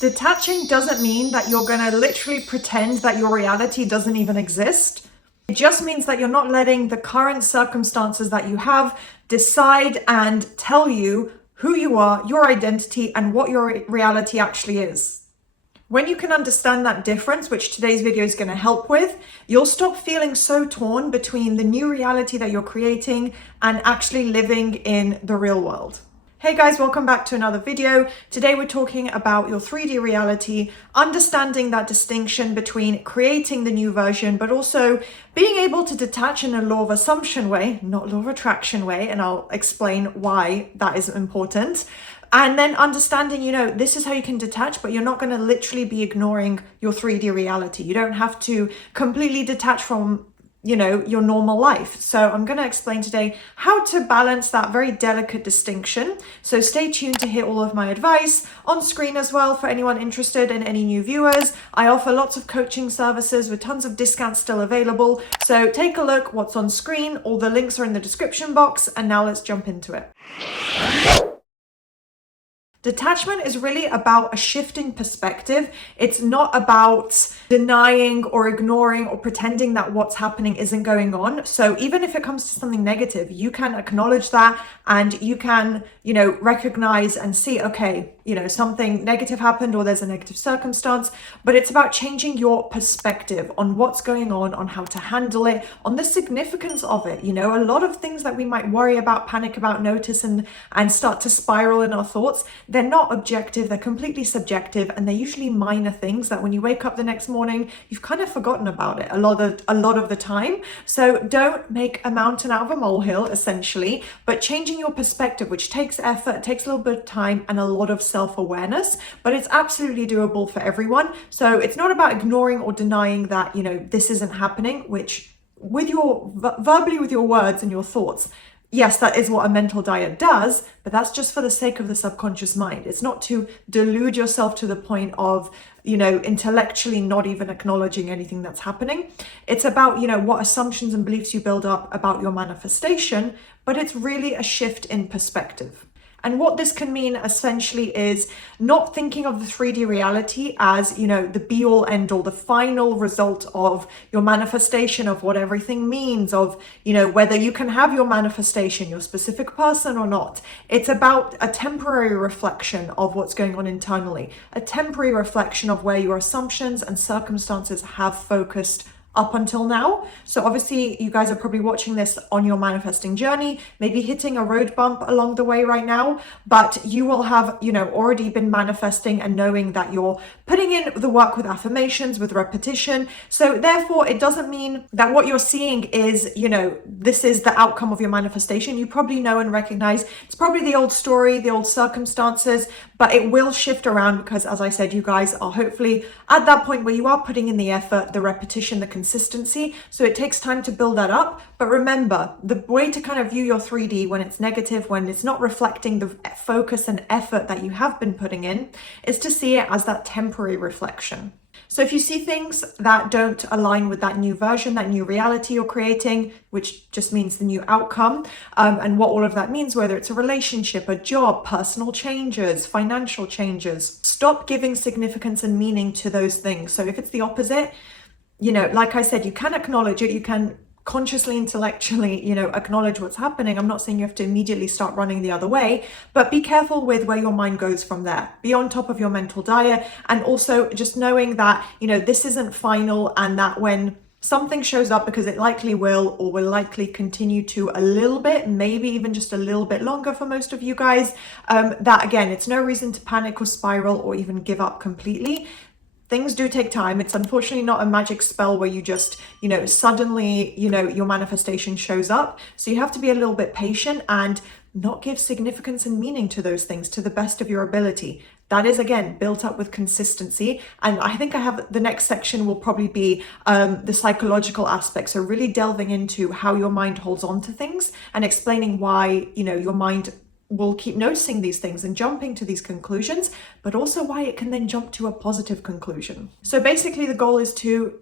Detaching doesn't mean that you're going to literally pretend that your reality doesn't even exist. It just means that you're not letting the current circumstances that you have decide and tell you who you are, your identity, and what your reality actually is. When you can understand that difference, which today's video is going to help with, you'll stop feeling so torn between the new reality that you're creating and actually living in the real world. Hey guys, welcome back to another video. Today we're talking about your 3D reality, understanding that distinction between creating the new version, but also being able to detach in a law of assumption way, not law of attraction way, and I'll explain why that is important. And then understanding, this is how you can detach, but you're not going to literally be ignoring your 3D reality. You don't have to completely detach from your normal life. So I'm going to explain today how to balance that very delicate distinction. So stay tuned to hear all of my advice on screen as well for anyone interested and any new viewers. I offer lots of coaching services with tons of discounts still available. So take a look what's on screen. All the links are in the description box. And now let's jump into it. Detachment is really about a shifting perspective. It's not about denying or ignoring or pretending that what's happening isn't going on. So even if it comes to something negative, you can acknowledge that and you can, recognize and see, okay, something negative happened or there's a negative circumstance, but it's about changing your perspective on what's going on how to handle it, on the significance of it. A lot of things that we might worry about, panic about, notice and start to spiral in our thoughts, they're not objective, they're completely subjective, and they're usually minor things that when you wake up the next morning, you've kind of forgotten about it a lot of the time. So don't make a mountain out of a molehill, essentially, but changing your perspective, which takes effort, takes a little bit of time and a lot of self-awareness, but it's absolutely doable for everyone. So it's not about ignoring or denying that, this isn't happening, which with your verbally with your words and your thoughts, yes, that is what a mental diet does, but that's just for the sake of the subconscious mind. It's not to delude yourself to the point of, intellectually not even acknowledging anything that's happening. It's about, what assumptions and beliefs you build up about your manifestation, but it's really a shift in perspective. And what this can mean essentially is not thinking of the 3D reality as, the be all end all, the final result of your manifestation, of what everything means, of, whether you can have your manifestation, your specific person or not. It's about a temporary reflection of what's going on internally, a temporary reflection of where your assumptions and circumstances have focused up until now. So obviously you guys are probably watching this on your manifesting journey, maybe hitting a road bump along the way right now, but you will have, already been manifesting and knowing that you're putting in the work with affirmations, with repetition. So therefore it doesn't mean that what you're seeing is, this is the outcome of your manifestation. You probably know and recognize it's probably the old story, the old circumstances, but it will shift around because, as I said, you guys are hopefully at that point where you are putting in the effort, the repetition, the consistency. So it takes time to build that up. But remember, the way to kind of view your 3D when it's negative, when it's not reflecting the focus and effort that you have been putting in, is to see it as that temporary reflection. So if you see things that don't align with that new version, that new reality you're creating, which just means the new outcome, and what all of that means, whether it's a relationship, a job, personal changes, financial changes, stop giving significance and meaning to those things. So if it's the opposite, like I said, you can acknowledge it, you can consciously, intellectually, acknowledge what's happening. I'm not saying you have to immediately start running the other way, but be careful with where your mind goes from there. Be on top of your mental diet, and also just knowing that, this isn't final, and that when something shows up, because it likely will, or will likely continue to a little bit, maybe even just a little bit longer for most of you guys, that again, it's no reason to panic or spiral or even give up completely. Things do take time. It's unfortunately not a magic spell where you just, suddenly, your manifestation shows up. So you have to be a little bit patient and not give significance and meaning to those things to the best of your ability. That is, again, built up with consistency. And I think the next section will probably be the psychological aspects. So really delving into how your mind holds on to things and explaining why, your mind will keep noticing these things and jumping to these conclusions, but also why it can then jump to a positive conclusion. So basically the goal is to,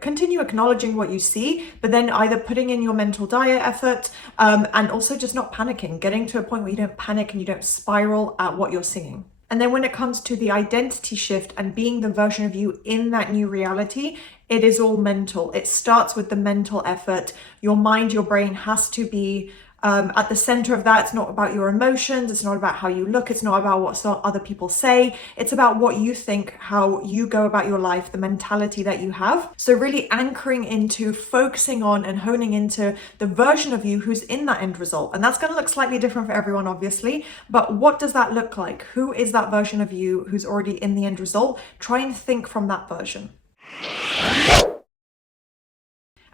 continue acknowledging what you see, but then either putting in your mental diet effort, and also just not panicking, getting to a point where you don't panic and you don't spiral at what you're seeing. And then when it comes to the identity shift and being the version of you in that new reality, it is all mental. It starts with the mental effort. Your mind, your brain has to be at the center of that. It's not about your emotions. It's not about how you look. It's not about what other people say. It's about what you think, how you go about your life, the mentality that you have. So really anchoring into, focusing on and honing into the version of you who's in that end result. And that's going to look slightly different for everyone, obviously. But what does that look like? Who is that version of you who's already in the end result? Try and think from that version.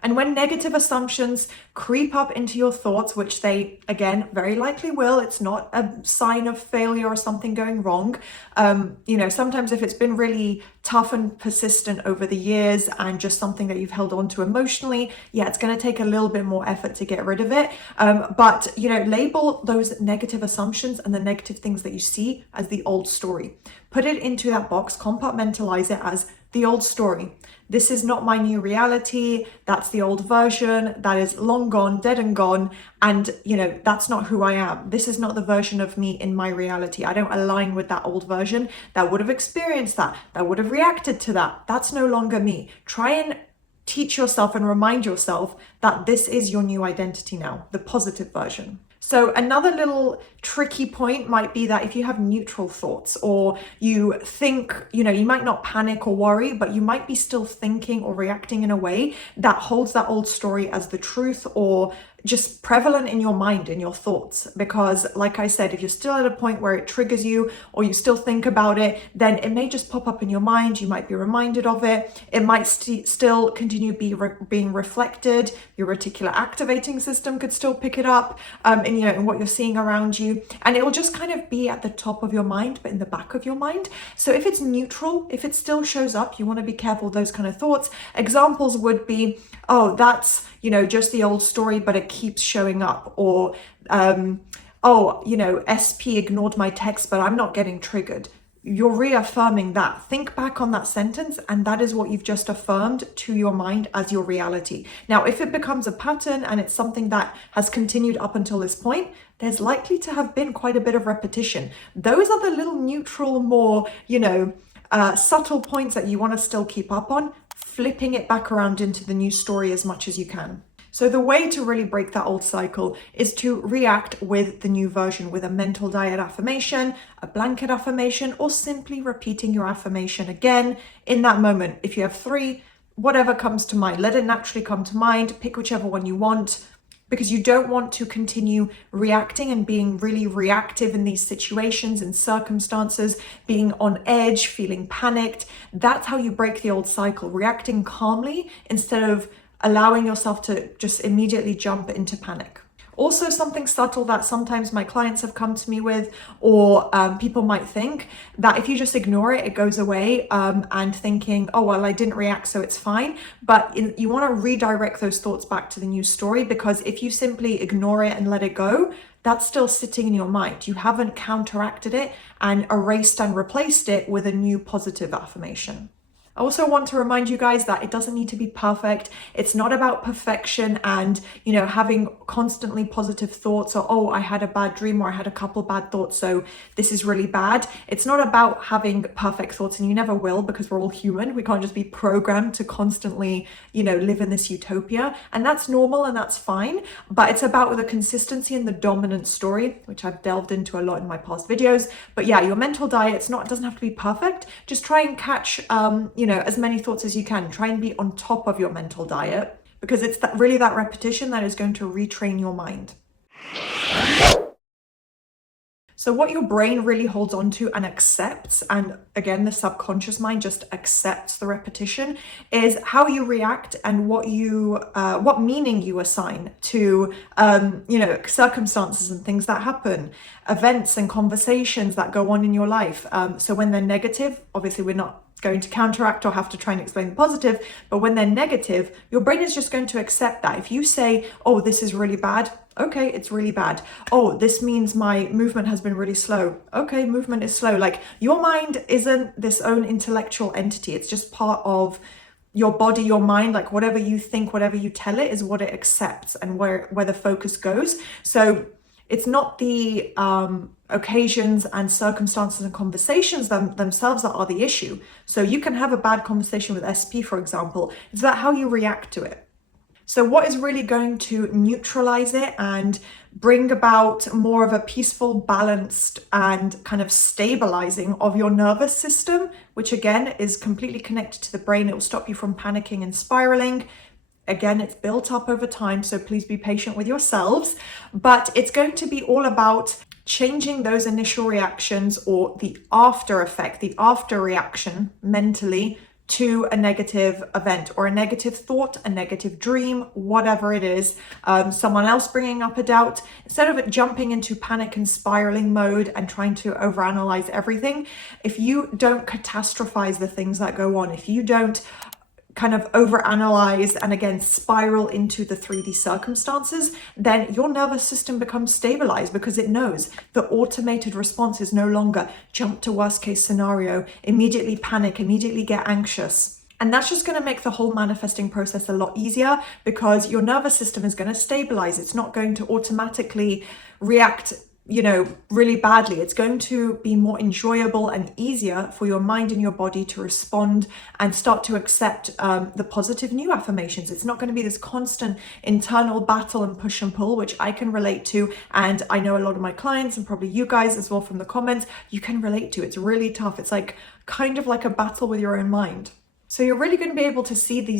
And when negative assumptions creep up into your thoughts, which they, again, very likely will, it's not a sign of failure or something going wrong. Sometimes if it's been really tough and persistent over the years and just something that you've held on to emotionally, yeah, it's going to take a little bit more effort to get rid of it. But label those negative assumptions and the negative things that you see as the old story. Put it into that box, compartmentalize it as the old story. This is not my new reality. That's the old version. That is long gone, dead and gone. And, that's not who I am. This is not the version of me in my reality. I don't align with that old version that would have experienced that would have reacted to that. That's no longer me. Try and teach yourself and remind yourself that this is your new identity now, the positive version. So another little tricky point might be that if you have neutral thoughts or you think, you might not panic or worry, but you might be still thinking or reacting in a way that holds that old story as the truth or just prevalent in your mind, in your thoughts. Because like I said, if you're still at a point where it triggers you or you still think about it, then it may just pop up in your mind. You might be reminded of it. It might still continue being reflected. Your reticular activating system could still pick it up in what you're seeing around you. And it will just kind of be at the top of your mind, but in the back of your mind. So if it's neutral, if it still shows up, you want to be careful of those kind of thoughts. Examples would be, oh, that's, just the old story, but it keeps showing up. Or, SP ignored my text, but I'm not getting triggered. You're reaffirming that. Think back on that sentence, and that is what you've just affirmed to your mind as your reality. Now, if it becomes a pattern and it's something that has continued up until this point, there's likely to have been quite a bit of repetition. Those are the little neutral, more, subtle points that you want to still keep up on, flipping it back around into the new story as much as you can. So the way to really break that old cycle is to react with the new version, with a mental diet affirmation, a blanket affirmation, or simply repeating your affirmation again in that moment. If you have 3, whatever comes to mind, let it naturally come to mind, pick whichever one you want, because you don't want to continue reacting and being really reactive in these situations and circumstances, being on edge, feeling panicked. That's how you break the old cycle, reacting calmly instead of allowing yourself to just immediately jump into panic. Also, something subtle that sometimes my clients have come to me with, or people might think, that if you just ignore it, it goes away, and thinking, oh, well, I didn't react, so it's fine. But you want to redirect those thoughts back to the new story, because if you simply ignore it and let it go, that's still sitting in your mind. You haven't counteracted it and erased and replaced it with a new positive affirmation. I also want to remind you guys that it doesn't need to be perfect. It's not about perfection and, having constantly positive thoughts or, oh, I had a bad dream or I had a couple bad thoughts, so this is really bad. It's not about having perfect thoughts, and you never will, because we're all human. We can't just be programmed to constantly, live in this utopia. And that's normal and that's fine. But it's about the consistency and the dominant story, which I've delved into a lot in my past videos. But yeah, your mental diet, it doesn't have to be perfect. Just try and catch, as many thoughts as you can. Try and be on top of your mental diet, because it's really that repetition that is going to retrain your mind. So what your brain really holds on to and accepts, and again, the subconscious mind just accepts the repetition, is how you react and what meaning you assign to, circumstances and things that happen, events and conversations that go on in your life. So when they're negative, obviously we're not going to counteract or have to try and explain the positive, but when they're negative, your brain is just going to accept that. If you say, oh, this is really bad, okay, it's really bad. Oh, this means my movement has been really slow. Okay, movement is slow. Like, your mind isn't this own intellectual entity. It's just part of your body, your mind. Like, whatever you think, whatever you tell it is what it accepts and where the focus goes. So it's not the occasions and circumstances and conversations themselves that are the issue. So you can have a bad conversation with SP, for example. It's about how you react to it. So what is really going to neutralize it and bring about more of a peaceful, balanced, and kind of stabilizing of your nervous system, which again is completely connected to the brain. It will stop you from panicking and spiraling. Again, it's built up over time, so please be patient with yourselves. But it's going to be all about changing those initial reactions, or the after effect, the after reaction mentally to a negative event or a negative thought, a negative dream, whatever it is, someone else bringing up a doubt. Instead of it jumping into panic and spiraling mode and trying to overanalyze everything, if you don't catastrophize the things that go on, if you don't kind of overanalyze and again spiral into the 3D circumstances, then your nervous system becomes stabilized, because it knows the automated response is no longer jump to worst case scenario, immediately panic, immediately get anxious. And that's just going to make the whole manifesting process a lot easier, because your nervous system is going to stabilize. It's not going to automatically react really badly. It's going to be more enjoyable and easier for your mind and your body to respond and start to accept the positive new affirmations. It's not going to be this constant internal battle and push and pull, which I can relate to. And I know a lot of my clients, and probably you guys as well from the comments, you can relate to. It's really tough. It's like kind of like a battle with your own mind. So you're really going to be able to see the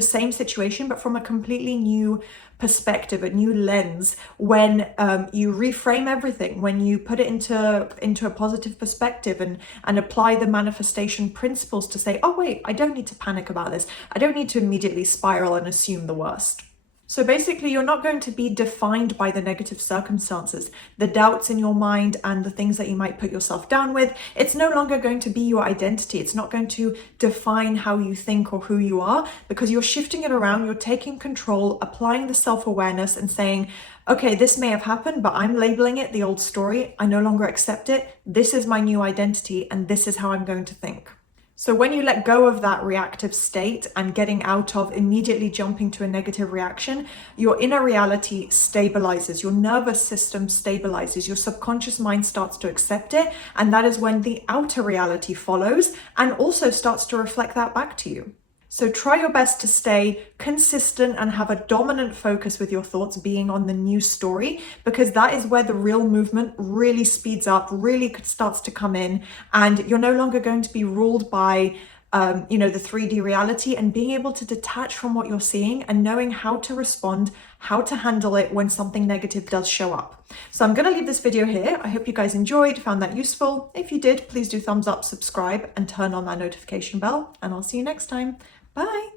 same situation, but from a completely new perspective, a new lens, when you reframe everything, when you put it into a positive perspective and apply the manifestation principles to say, oh wait, I don't need to panic about this. I don't need to immediately spiral and assume the worst. So basically, you're not going to be defined by the negative circumstances, the doubts in your mind and the things that you might put yourself down with. It's no longer going to be your identity. It's not going to define how you think or who you are, because you're shifting it around. You're taking control, applying the self-awareness and saying, okay, this may have happened, but I'm labeling it the old story. I no longer accept it. This is my new identity, and this is how I'm going to think. So when you let go of that reactive state and getting out of immediately jumping to a negative reaction, your inner reality stabilizes, your nervous system stabilizes, your subconscious mind starts to accept it. And that is when the outer reality follows and also starts to reflect that back to you. So try your best to stay consistent and have a dominant focus with your thoughts being on the new story, because that is where the real movement really speeds up, really starts to come in, and you're no longer going to be ruled by the 3D reality, and being able to detach from what you're seeing and knowing how to respond, how to handle it when something negative does show up. So I'm going to leave this video here. I hope you guys enjoyed, found that useful. If you did, please do thumbs up, subscribe, and turn on that notification bell, and I'll see you next time. Bye.